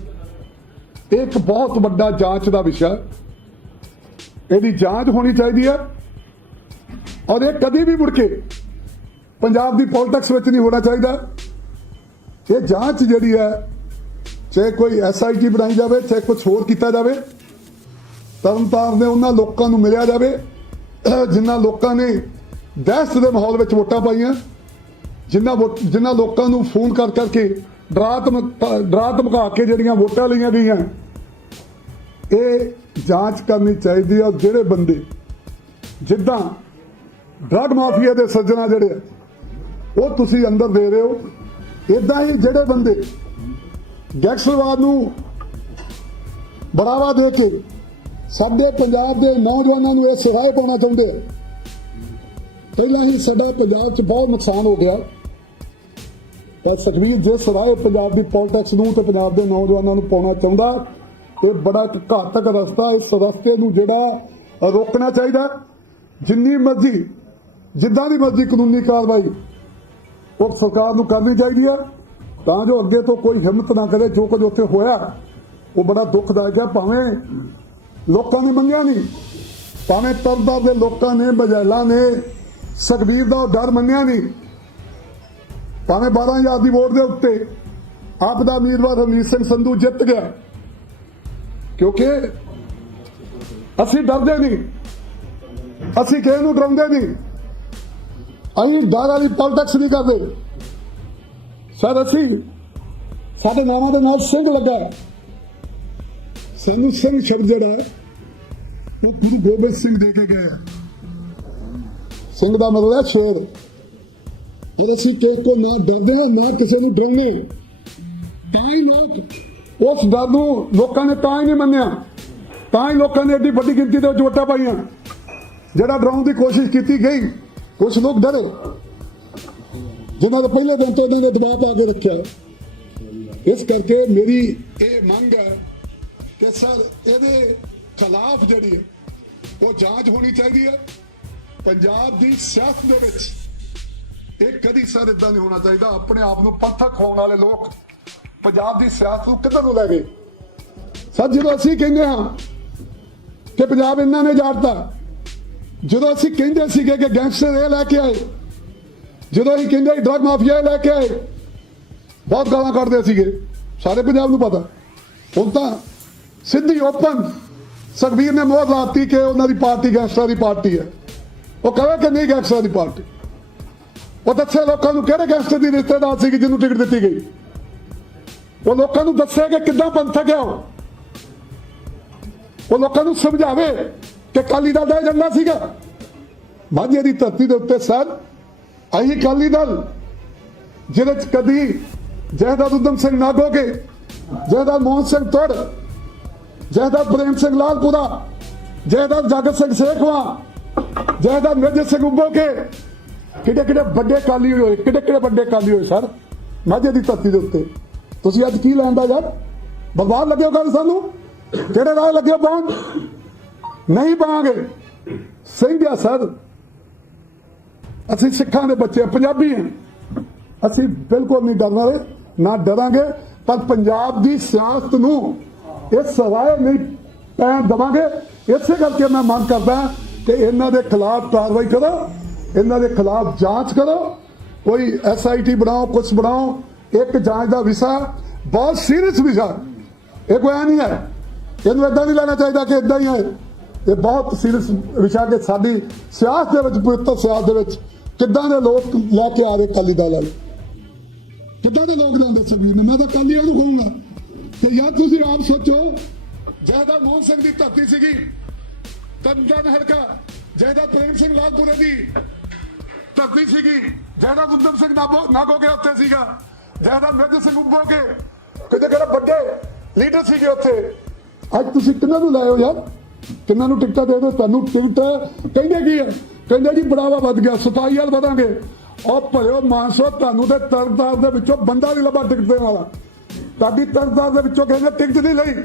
ਇਹ ਇੱਕ ਬਹੁਤ ਵੱਡਾ ਜਾਂਚ ਦਾ ਵਿਸ਼ਾ ਇਹਦੀ ਜਾਂਚ ਹੋਣੀ ਚਾਹੀਦੀ ਹੈ। ਔਰ ਇਹ ਕਦੀ ਵੀ ਮੁੜ ਕੇ ਪੰਜਾਬ ਦੀ ਪੋਲਿਟਿਕਸ ਵਿੱਚ ਨਹੀਂ ਹੋਣਾ ਚਾਹੀਦਾ। ਇਹ ਜਾਂਚ ਜਿਹੜੀ ਹੈ, ਚਾਹੇ ਕੋਈ ਐਸਆਈਟੀ ਬਣਾਈ ਜਾਵੇ, ਚਾਹੇ ਕੁਝ ਹੋਰ ਕੀਤਾ ਜਾਵੇ, ਤਰਨਤਾਰਨ ਦੇ ਉਹਨਾਂ ਲੋਕਾਂ ਨੂੰ ਮਿਲਿਆ ਜਾਵੇ, ਜਿਨ੍ਹਾਂ ਲੋਕਾਂ ਨੇ ਦਹਿਸ਼ਤ ਦੇ ਮਾਹੌਲ ਵਿੱਚ ਵੋਟਾਂ ਪਾਈਆਂ, ਜਿਨ੍ਹਾਂ ਵੋਟ- ਜਿਨ੍ਹਾਂ ਲੋਕਾਂ ਨੂੰ ਫੋਨ ਕਰ ਕਰਕੇ ਡਰਾ ਧਮਕਾ ਡਰਾ ਧਮਕਾ ਕੇ ਜਿਹੜੀਆਂ ਵੋਟਾਂ ਲਈਆਂ ਗਈਆਂ, ਇਹ ਜਾਂਚ ਕਰਨੀ ਚਾਹੀਦੀ ਹੈ। ਜਿਹੜੇ ਬੰਦੇ, ਜਿੱਦਾਂ ਡਰਗ ਮਾਫੀਆ ਦੇ ਸੱਜਣਾ ਜਿਹੜੇ ਉਹ ਤੁਸੀਂ ਅੰਦਰ ਦੇ ਰਹੇ ਹੋ। ਇਦਾਂ ਹੀ ਜਿਹੜੇ ਬੰਦੇ ਗੈਂਗਸਟਰਵਾਦ ਨੂੰ ਬੜਾਵਾ ਦੇ ਕੇ ਸਾਡੇ ਪੰਜਾਬ ਦੇ ਨੌਜਵਾਨਾਂ ਨੂੰ ਇਹ ਸਿਖਾਏ ਪਾਉਣਾ ਚਾਹੁੰਦੇ ਆ, ਪਹਿਲਾਂ ਹੀ ਸਾਡਾ ਪੰਜਾਬ 'ਚ ਬਹੁਤ ਨੁਕਸਾਨ ਹੋ ਗਿਆ। ਪਰ ਸੁਖਬੀਰ, ਜੇ ਸਿਖਾਏ ਪੰਜਾਬ ਦੀ ਪੋਲਿਟਿਕਸ ਨੂੰ ਤੇ ਪੰਜਾਬ ਦੇ ਨੌਜਵਾਨਾਂ ਨੂੰ ਪਾਉਣਾ ਚਾਹੁੰਦਾ, ਇਹ ਬੜਾ ਘਾਤਕ ਰਸਤਾ, ਇਸ ਰਸਤੇ ਨੂੰ ਜਿਹੜਾ ਰੋਕਣਾ ਚਾਹੀਦਾ। ਜਿੰਨੀ ਮਰਜ਼ੀ ਜਿੱਦਾਂ ਦੀ ਮਰਜ਼ੀ ਕਾਨੂੰਨੀ ਕਾਰਵਾਈ ਉਹ ਸਰਕਾਰ ਨੂੰ ਕਰਨੀ ਚਾਹੀਦੀ ਹੈ ਤਾਂ ਜੋ ਅੱਗੇ ਤੋਂ ਕੋਈ ਹਿੰਮਤ ਨਾ ਕਰੇ, ਜੋ ਕੁਝ ਉੱਥੇ ਹੋਇਆ, ਉਹ ਬੜਾ ਦੁੱਖਦਾਇਕ ਹੈ ਭਾਵੇਂ ਲੋਕਾਂ ਨੇ ਮੰਗਿਆ ਨਹੀਂ, ਭਾਵੇਂ ਤਰਦਾ ਦੇ ਲੋਕਾਂ ਨੇ ਬਜੈਲਾ ਨੇ, ਸੁਖਬੀਰ ਦਾ ਉਹ ਡਰ ਮੰਨਿਆ ਨਹੀਂ, ਭਾਵੇਂ 12000 ਦੀ ਵੋਟ ਦੇ ਉੱਤੇ ਆਪ ਦਾ ਉਮੀਦਵਾਰ ਰਣਜੀਤ ਸਿੰਘ ਸੰਧੂ ਜਿੱਤ ਗਿਆ, ਕਿਉਂਕਿ ਅਸੀਂ ਡਰਦੇ ਨਹੀਂ, ਅਸੀਂ ਕਿਸੇ ਨੂੰ ਡਰਾਉਂਦੇ ਨਹੀਂ। ਅਸੀਂ ਡਰ ਵਾਲੀ ਪੋਲਿਟਿਕਸ ਨਹੀਂ ਕਰਦੇ। ਸਰ ਅਸੀਂ ਸਾਡੇ ਨਾਮਾਂ ਦੇ ਨਾਲ ਸਿੰਘ ਲੱਗਾ ਸਾਨੂੰ ਸਿੰਘ ਸ਼ਬਦ ਜਿਹੜਾ ਹੈ, ਉਹ ਗੁਰੂ ਗੋਬਿੰਦ ਸਿੰਘ ਦੇ ਕੇ ਗਏ ਸਿੰਘ ਦਾ ਮਤਲਬ ਹੈ ਸ਼ੇਰ। ਔਰ ਅਸੀਂ ਕਿਸੇ ਤੋਂ ਨਾ ਡਰਦੇ ਹਾਂ ਨਾ ਕਿਸੇ ਨੂੰ ਡਰਾਉਂਦੇ ਤਾਂ ਹੀ ਲੋਕ ਉਸ ਡਰ ਨੂੰ ਲੋਕਾਂ ਨੇ ਤਾਂ ਹੀ ਨਹੀਂ ਮੰਨਿਆ। ਤਾਂ ਹੀ ਲੋਕਾਂ ਨੇ ਏਡੀ ਵੱਡੀ ਗਿਣਤੀ ਦੇ ਵਿੱਚ ਵੋਟਾਂ ਪਾਈਆਂ। ਜਿਹੜਾ ਡਰਾਉਣ ਦੀ ਕੋਸ਼ਿਸ਼ ਕੀਤੀ ਗਈ ਕੁਝ ਲੋਕ ਡਰੇ। ਜਿਨ੍ਹਾਂ ਦਾ ਪਹਿਲੇ ਦਿਨ ਤੋਂ ਇਹਨਾਂ ਨੇ ਦਬਾਅ ਪਾ ਕੇ ਰੱਖਿਆ। ਇਸ ਕਰਕੇ ਮੇਰੀ ਇਹ ਮੰਗ ਹੈ ਕਿ ਸਰ, ਇਹਦੇ ਖਿਲਾਫ ਜਿਹੜੀ ਹੈ, ਉਹ ਜਾਂਚ ਹੋਣੀ ਚਾਹੀਦੀ ਹੈ। ਪੰਜਾਬ ਦੀ ਸਿਆਸਤ ਦੇ ਵਿੱਚ ਇਹ ਕਦੀ ਸਰ ਇਦਾਂ ਨਹੀਂ ਹੋਣਾ ਚਾਹੀਦਾ। ਆਪਣੇ ਆਪ ਨੂੰ ਪੰਥਕ ਹੋਣ ਵਾਲੇ ਲੋਕ ਪੰਜਾਬ ਦੀ ਸਿਆਸਤ ਨੂੰ ਕਿੱਧਰ ਨੂੰ ਲੈ ਗਏ? ਸਰ, ਜਦੋਂ ਅਸੀਂ ਕਹਿੰਦੇ ਹਾਂ ਕਿ ਪੰਜਾਬ ਇਹਨਾਂ ਨੇ ਜਾੜਤਾ ਜਦੋਂ ਅਸੀਂ ਕਹਿੰਦੇ ਸੀਗੇ ਕਿ ਗੈਂਗਸਟਰ ਇਹ ਲੈ ਕੇ ਆਏ, ਜਦੋਂ ਅਸੀਂ ਕਹਿੰਦੇ ਸੀ ਡਰਗ ਮਾਫੀਆ ਲੈ ਕੇ ਆਏ, ਬਹੁਤ ਗਾਲਾਂ ਕੱਢਦੇ ਸੀਗੇ। ਸਾਰੇ ਪੰਜਾਬ ਨੂੰ ਪਤਾ। ਹੁਣ ਤਾਂ ਸਿੱਧੀ ਓਪਨ ਸੁਖਬੀਰ ਨੇ ਮੋਹਰ ਲਾਤੀ ਕਿ ਉਹਨਾਂ ਦੀ ਪਾਰਟੀ ਗੈਂਗਸਟਰਾਂ ਦੀ ਪਾਰਟੀ ਹੈ। ਉਹ ਕਹੇ ਕਿ ਨਹੀਂ ਗੈਂਗਸਟਰਾਂ ਦੀ ਪਾਰਟੀ। ਉਹ ਦੱਸੇ ਲੋਕਾਂ ਨੂੰ ਕਿਹੜੇ ਗੈਂਗਸਟਰ ਦੀ ਰਿਸ਼ਤੇਦਾਰ ਸੀ ਜਿਹਨੂੰ ਟਿਕਟ ਦਿੱਤੀ ਗਈ? ਉਹ ਲੋਕਾਂ ਨੂੰ ਦੱਸੇ ਕਿ ਕਿੱਦਾਂ ਪੰਥਕ ਹੈ ਉਹ ਲੋਕਾਂ ਨੂੰ ਸਮਝਾਵੇ। ਕਿ ਕਾਲੀ ਦਲ ਦਾ ਏਜੰਡਾ ਸੀਗਾ। ਮਾਝੇ ਦੀ ਧਰਤੀ ਦੇ ਉੱਤੇ ਸਰ ਅਹੀਂ ਕਾਲੀ ਦਲ, ਜਿਹਦੇ ਚ ਕਦੀ ਜਹਦਾਦ ਉਦਮ ਸਿੰਘ ਨਾਗੋਗੇ ਜਹਦਾਦ ਮੋਹਨ ਸਿੰਘ ਤੋੜ ਜਹਦਾਦ ਪ੍ਰੇਮ ਸਿੰਘ ਲਾਲਪੁਰਾ ਜਹਦਾਦ ਜਗਤ ਸਿੰਘ ਸੇਖਵਾ ਜਹਦਾਦ ਮੇਜਰ ਸਿੰਘ ਉੱਬੋਕੇ। ਕਿਹੜੇ ਕਿਹੜੇ ਵੱਡੇ ਕਾਲੀ ਹੋਏ ਕਿਹੜੇ ਕਿਹੜੇ ਵੱਡੇ ਕਾਲੀ ਹੋਏ ਸਰ, ਮਾਝੇ ਦੀ ਧਰਤੀ ਦੇ ਉੱਤੇ। ਤੁਸੀਂ ਅੱਜ ਕੀ ਲੈਂਦਾ ਯਾਰ? ਬਰਬਾਦ ਲੱਗਿਓ ਗੱਲ ਸਾਨੂੰ? ਕਿਹੜੇ ਰਾਹ ਲੱਗਿਓ ਪਾਉਣ ਨਹੀਂ ਪਾਵਾਂਗੇ। ਸਿੰਘ ਸਰ। ਅਸੀਂ ਸਿੱਖਾਂ ਦੇ ਬੱਚੇ, ਪੰਜਾਬੀ ਹਾਂ ਅਸੀਂ ਬਿਲਕੁਲ ਨਹੀਂ ਡਰਨ ਵਾਲੇ, ਨਾ ਡਰਾਂਗੇ, ਪਰ ਪੰਜਾਬ ਦੀ ਸਿਆਸਤ ਨੂੰ ਇਹ ਸਵਾਏ ਨਹੀਂ ਪੈਣ ਦਵਾਂਗੇ। ਇਸੇ ਕਰਕੇ ਮੈਂ ਮੰਗ ਕਰਦਾ ਕਿ ਇਹਨਾਂ ਦੇ ਖਿਲਾਫ ਕਾਰਵਾਈ ਕਰੋ, ਇਹਨਾਂ ਦੇ ਖਿਲਾਫ ਜਾਂਚ ਕਰੋ, ਕੋਈ ਐਸਆਈਟੀ ਬਣਾਓ ਕੁਝ ਬਣਾਓ, ਇੱਕ ਜਾਂਚ ਦਾ ਵਿਸ਼ਾ, ਬਹੁਤ ਸੀਰੀਅਸ ਵਿਸ਼ਾ। ਇਹ ਕੋਈ ਐਂ ਨਹੀਂ ਹੈ। ਇਹਨੂੰ ਇਦਾਂ ਨਹੀਂ ਲੈਣਾ ਚਾਹੀਦਾ ਕਿ ਇਦਾਂ ਹੀ ਹੈ ਇਹ ਬਹੁਤ ਸੀਰੀਅਸ ਵਿਸ਼ਾ ਕਿ ਸਾਡੀ ਸਿਆਸਤ ਦੇ ਵਿੱਚ, ਪਵਿੱਤਰ ਸਿਆਸਤ ਦੇ ਵਿੱਚ ਕਿੱਦਾਂ ਦੇ ਲੋਕ ਲੈ ਕੇ ਆ ਰਹੇ ਅਕਾਲੀ ਦਲ ਵਾਲੇ? ਕਿੱਦਾਂ ਦੇ ਲੋਕ ਲੈਂਦੇ ਸਵੀਰ ਨੇ? ਮੈਂ ਤਾਂ ਕੱਲ ਹੀ ਇਹਨੂੰ ਕਹੂੰਗਾ ਕਿ ਯਾਰ ਤੁਸੀਂ ਆਪ ਸੋਚੋ, ਜੈਦਾ ਮੋਹਨ ਸਿੰਘ ਦੀ ਧਰਤੀ ਸੀਗੀ ਤੰਦਨ ਹਲਕਾ, ਜੈਦਾ ਪ੍ਰੇਮ ਸਿੰਘ ਲਾਲਪੁਰੇ ਦੀ ਧਰਤੀ ਸੀਗੀ, ਜੈਦਾ ਉਦਮ ਸਿੰਘ ਨਾਗੋ ਕੇ ਉੱਥੇ ਸੀਗਾ, ਜੈਦਾ ਮੇਜਰ ਸਿੰਘ ਉੱਭੋ ਕੇ, ਕਿਤੇ ਕਿਹੜੇ ਵੱਡੇ ਲੀਡਰ ਸੀਗੇ ਉੱਥੇ। ਅੱਜ ਤੁਸੀਂ ਕਿਹਨਾਂ ਨੂੰ ਲਾਇਓ ਯਾਰ? ਕਿੰਨਾਂ ਨੂੰ ਟਿਕਟਾਂ ਦੇ ਦਿਓ, ਤੁਹਾਨੂੰ ਟਿਕਟ ਕਹਿੰਦੇ ਕੀ ਹੈ ਕਹਿੰਦੇ ਜੀ ਬੜਾਵਾ ਵੱਧ ਗਿਆ ਸਫ਼ਾਈ ਵਾਲ ਵਧਾਂਗੇ। ਉਹ ਭਲਿਓ ਮਾਨਸੋ, ਤੁਹਾਨੂੰ ਤੇ ਤਰਦਾਰ ਦੇ ਵਿੱਚੋਂ ਬੰਦਾ ਨਹੀਂ ਲੱਭਾ ਟਿਕਟ ਦੇਣ ਵਾਲਾ। ਤੁਹਾਡੀ ਤਰਦਾਰ ਦੇ ਵਿੱਚੋਂ ਕਹਿੰਦੇ ਟਿਕਟ ਨਹੀਂ ਲਈ।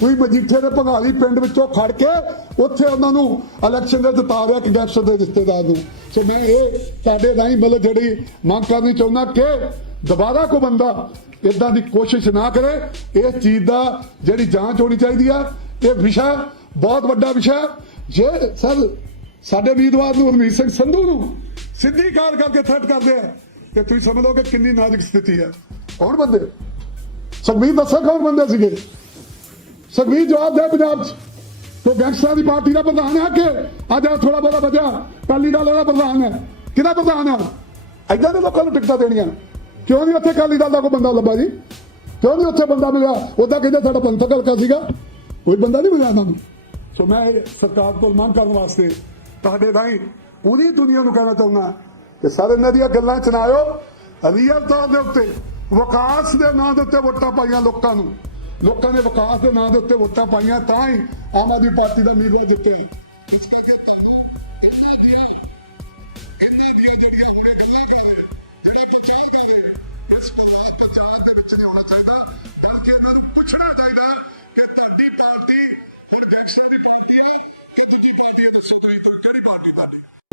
ਕੋਈ ਮਜੀਠੇ ਦੇ ਭਗਾਲੀ ਪਿੰਡ ਵਿੱਚੋਂ ਖੜ ਕੇ ਉੱਥੇ ਉਹਨਾਂ ਨੂੰ ਇਲੈਕਸ਼ਨ ਦੇ ਜਿਤਾ ਰਿਹਾ ਕਿ ਗੈਂਗਸਟਰ ਦੇ ਰਿਸ਼ਤੇਦਾਰ ਨੂੰ। ਸੋ ਮੈਂ ਇਹ ਤੁਹਾਡੇ ਰਾਹੀਂ ਮਤਲਬ ਜਿਹੜੀ ਮੰਗ ਕਰਨੀ ਚਾਹੁੰਦਾ ਕਿ ਦੁਬਾਰਾ ਕੋ ਬੰਦਾ ਇਦਾਂ ਦੀ ਕੋਸ਼ਿਸ਼ ਨਾ ਕਰੇ। ਇਸ ਚੀਜ਼ ਦਾ ਜਿਹੜੀ ਜਾਂਚ ਹੋਣੀ ਚਾਹੀਦੀ ਆ, ਇਹ ਵਿਸ਼ਾ ਬਹੁਤ ਵੱਡਾ ਵਿਸ਼ਾ ਜੇ ਸਰ, ਸਾਡੇ ਉਮੀਦਵਾਰ ਨੂੰ ਹਰਮੀਤ ਸਿੰਘ ਸੰਧੂ ਨੂੰ ਸਿੱਧੀ ਕਾਲ ਕਰਕੇ ਥ੍ਰੈਟ ਕਰਦੇ ਆ, ਤੇ ਤੁਸੀਂ ਸਮਝ ਲਓ ਕਿ ਕਿੰਨੀ ਨਾਜ਼ੁਕ ਸਥਿਤੀ ਹੈ। ਕੌਣ ਬੰਦੇ? ਸੁਖਬੀਰ ਦੱਸੋ ਕੌਣ ਬੰਦੇ ਸੀਗੇ? ਸੁਖਬੀਰ ਜਵਾਬ ਦੇ ਪੰਜਾਬ 'ਚ। ਤੋ ਗੈਂਗਸਟਰਾਂ ਦੀ ਪਾਰਟੀ ਦਾ ਪ੍ਰਧਾਨ ਹੈ ਕਿ ਅੱਜ ਆ ਥੋੜਾ ਬਹੁਤਾ ਬਚਿਆ ਕਾਲੀ ਦਲ ਦਾ ਪ੍ਰਧਾਨ ਹੈ। ਕਿਹਦਾ ਪ੍ਰਧਾਨ ਹੈ? ਐਦਾਂ ਦੇ ਲੋਕਾਂ ਨੂੰ ਟਿਕਟਾਂ ਦੇਣੀਆਂ। ਕਿਉਂ ਨਹੀਂ ਉੱਥੇ ਕਾਲੀ ਦਲ ਦਾ ਕੋਈ ਬੰਦਾ ਲੱਭਾ ਜੀ? ਕਿਉਂ ਨਹੀਂ ਉੱਥੇ ਬੰਦਾ ਮਿਲਿਆ? ਉਹਦਾ ਕਹਿੰਦੇ ਸਾਡਾ ਪੰਥਕ ਹਲਕਾ ਸੀਗਾ। ਕੋਈ ਬੰਦਾ ਨਹੀਂ ਮਿਲਿਆ ਸਾਨੂੰ ਸੋ ਮੈਂ ਸਰਕਾਰ ਤੋਂ ਮੰਗ ਕਰਨ ਵਾਸਤੇ ਤੁਹਾਡੇ ਰਾਹੀਂ ਪੂਰੀ ਦੁਨੀਆ ਨੂੰ ਕਹਿਣਾ ਚਾਹੁੰਦਾ ਕਿ ਸਾਰੇ, ਇਹਨਾਂ ਦੀਆਂ ਗੱਲਾਂ ਚ ਨਾ ਆਇਓ। ਰੀਅਲ ਤੌਰ ਦੇ ਉੱਤੇ ਵਿਕਾਸ ਦੇ ਨਾਂ ਦੇ ਉੱਤੇ ਵੋਟਾਂ ਪਾਈਆਂ ਲੋਕਾਂ ਨੂੰ। ਲੋਕਾਂ ਨੇ ਵਿਕਾਸ ਦੇ ਨਾਂ ਦੇ ਉੱਤੇ ਵੋਟਾਂ ਪਾਈਆਂ, ਤਾਂ ਹੀ ਆਮ ਆਦਮੀ ਪਾਰਟੀ ਦਾ ਉਮੀਦਵਾਰ ਜਿੱਤੇ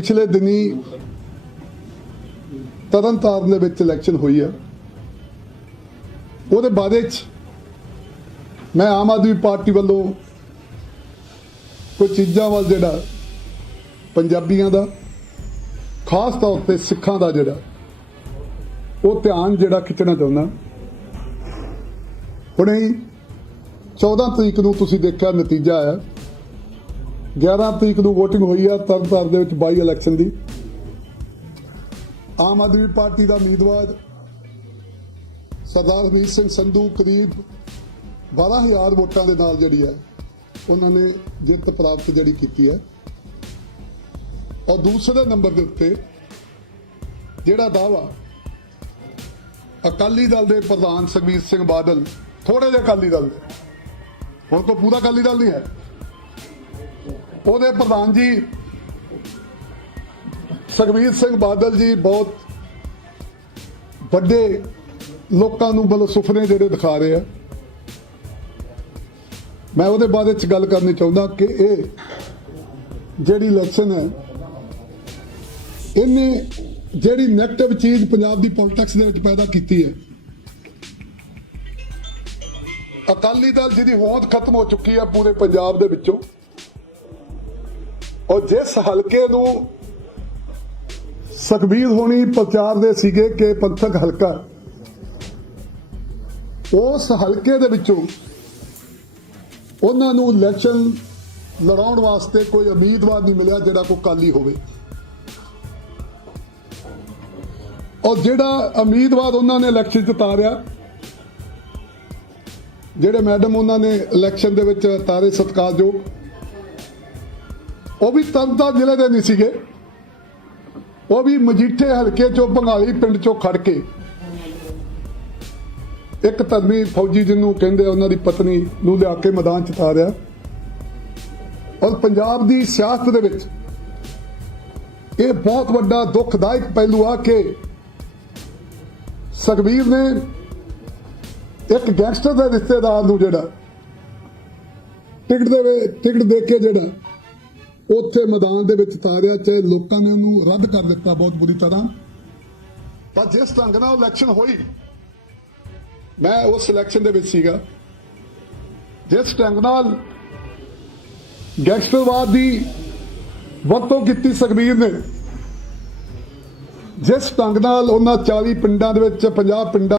ਪਿਛਲੇ ਦਿਨੀ ਤਰਨਤਾਰਨ ਦੇ ਵਿੱਚ ਇਲੈਕਸ਼ਨ ਹੋਈ ਆ। ਉਹਦੇ ਬਾਰੇ ਚ ਮੈਂ ਆਮ ਆਦਮੀ ਪਾਰਟੀ ਵੱਲੋਂ ਕੁਝ ਚੀਜ਼ਾਂ ਵੱਲ ਜਿਹੜਾ ਪੰਜਾਬੀਆਂ ਦਾ, ਖਾਸ ਤੌਰ ਤੇ ਸਿੱਖਾਂ ਦਾ ਜਿਹੜਾ, ਉਹ ਧਿਆਨ ਜਿਹੜਾ ਖਿੱਚਣਾ ਚਾਹੁੰਦਾ। ਹੁਣੇ ਹੀ 14 ਤਰੀਕ ਨੂੰ ਤੁਸੀਂ ਦੇਖਿਆ ਨਤੀਜਾ ਆਇਆ। 11 ਤਰੀਕ ਨੂੰ ਵੋਟਿੰਗ ਹੋਈ ਆ ਤਰਨਤਾਰਨ ਦੇ ਵਿੱਚ ਬਾਈ ਇਲੈਕਸ਼ਨ ਦੀ। ਆਮ ਆਦਮੀ ਪਾਰਟੀ ਦਾ ਉਮੀਦਵਾਰ ਸਰਦਾਰ ਹਰਮੀਤ ਸਿੰਘ ਸੰਧੂ ਕਰੀਬ 12000 ਵੋਟਾਂ ਦੇ ਨਾਲ ਜਿਹੜੀ ਹੈ, ਉਹਨਾਂ ਨੇ ਜਿੱਤ ਪ੍ਰਾਪਤ ਜਿਹੜੀ ਕੀਤੀ ਹੈ। ਔਰ ਦੂਸਰੇ ਨੰਬਰ ਦੇ ਉੱਤੇ ਜਿਹੜਾ ਦਾਵਾ ਅਕਾਲੀ ਦਲ ਦੇ ਪ੍ਰਧਾਨ ਸੁਖਬੀਰ ਸਿੰਘ ਬਾਦਲ ਥੋੜੇ ਜਿਹੇ ਅਕਾਲੀ ਦਲ ਦੇ। ਹੁਣ ਤੋਂ ਪੂਰਾ ਅਕਾਲੀ ਦਲ ਨਹੀਂ ਹੈ। ਉਹਦੇ ਪ੍ਰਧਾਨ ਜੀ, ਸੁਖਬੀਰ ਸਿੰਘ ਬਾਦਲ ਜੀ ਬਹੁਤ ਵੱਡੇ ਲੋਕਾਂ ਨੂੰ ਬਲ ਸੁਪਨੇ ਜਿਹੜੇ ਦਿਖਾ ਰਹੇ ਆ। ਮੈਂ ਉਹਦੇ ਬਾਰੇ ਚ ਗੱਲ ਕਰਨੀ ਚਾਹੁੰਦਾ ਕਿ ਇਹ ਜਿਹੜੀ ਇਲੈਕਸ਼ਨ ਹੈ, ਇਹਨੇ ਜਿਹੜੀ ਨੈਗੇਟਿਵ ਚੀਜ਼ ਪੰਜਾਬ ਦੀ ਪੋਲਿਟਿਕਸ ਦੇ ਵਿੱਚ ਪੈਦਾ ਕੀਤੀ ਹੈ। ਅਕਾਲੀ ਦਲ ਜਿਹਦੀ ਹੋਂਦ ਖਤਮ ਹੋ ਚੁੱਕੀ ਹੈ ਪੂਰੇ ਪੰਜਾਬ ਦੇ ਵਿੱਚੋਂ। ਔਰ ਜਿਸ ਹਲਕੇ ਨੂੰ ਸੁਖਬੀਰ ਹੋਣੀ ਪ੍ਰਚਾਰ ਦੇ ਸੀਗੇ ਕਿ ਪੰਥਕ ਹਲਕਾ, ਉਸ ਹਲਕੇ ਦੇ ਵਿੱਚੋਂ ਉਹਨਾਂ ਨੂੰ ਇਲੈਕਸ਼ਨ ਲੜਾਉਣ ਵਾਸਤੇ ਕੋਈ ਉਮੀਦਵਾਰ ਨਹੀਂ ਮਿਲਿਆ ਜਿਹੜਾ ਕੋਈ ਕਾਲੀ ਹੋਵੇ। ਔਰ ਜਿਹੜਾ ਉਮੀਦਵਾਰ ਉਹਨਾਂ ਨੇ ਇਲੈਕਸ਼ਨ 'ਚ ਤਾਰਿਆ, ਜਿਹੜੇ ਮੈਡਮ ਉਹਨਾਂ ਨੇ ਇਲੈਕਸ਼ਨ ਦੇ ਵਿੱਚ ਤਾਰੇ ਸਤਕਾਰਯੋਗ ਉਹ ਵੀ ਤਰਨਤਾਰਨ ਜ਼ਿਲ੍ਹੇ ਦੇ ਨਹੀਂ ਸੀਗੇ। ਉਹ ਵੀ ਮਜੀਠੇ ਹਲਕੇ ਚੋਂ ਬੰਗਾਲੀ ਪਿੰਡ ਚੋਂ ਖੜ ਕੇ। ਇੱਕ ਧਰਮੀ ਫੌਜੀ ਜਿਹਨੂੰ ਕਹਿੰਦੇ ਉਹਨਾਂ ਦੀ ਪਤਨੀ ਨੂੰ ਲਿਆ ਕੇ ਮੈਦਾਨ ਚ ਤਾਰਿਆ। ਔਰ ਪੰਜਾਬ ਦੀ ਸਿਆਸਤ ਦੇ ਵਿੱਚ ਇਹ ਬਹੁਤ ਵੱਡਾ ਦੁਖਦਾਇਕ ਪਹਿਲੂ ਆ ਕਿ ਸੁਖਬੀਰ ਨੇ ਇੱਕ ਗੈਂਗਸਟਰ ਦੇ ਰਿਸ਼ਤੇਦਾਰ ਨੂੰ ਜਿਹੜਾ, ਟਿਕਟ ਦੇ ਟਿਕਟ ਦੇ ਕੇ ਜਿਹੜਾ ਉੱਥੇ ਮੈਦਾਨ ਦੇ ਵਿੱਚ ਤਾਰਿਆ ਚਾਹੇ ਲੋਕਾਂ ਨੇ ਉਹਨੂੰ ਰੱਦ ਕਰ ਦਿੱਤਾ ਬਹੁਤ ਬੁਰੀ ਤਰ੍ਹਾਂ। ਪਰ ਜਿਸ ਢੰਗ ਨਾਲ ਇਲੈਕਸ਼ਨ ਹੋਈ, ਮੈਂ ਉਸ ਇਲੈਕਸ਼ਨ ਦੇ ਵਿੱਚ ਸੀਗਾ। ਜਿਸ ਢੰਗ ਨਾਲ ਗੈਂਗਸਟਰਵਾਦ ਦੀ ਵਰਤੋਂ ਕੀਤੀ ਸੁਖਬੀਰ ਨੇ, ਜਿਸ ਢੰਗ ਨਾਲ ਉਹਨਾਂ 40 ਪਿੰਡਾਂ ਦੇ ਵਿੱਚ 50 ਪਿੰਡਾਂ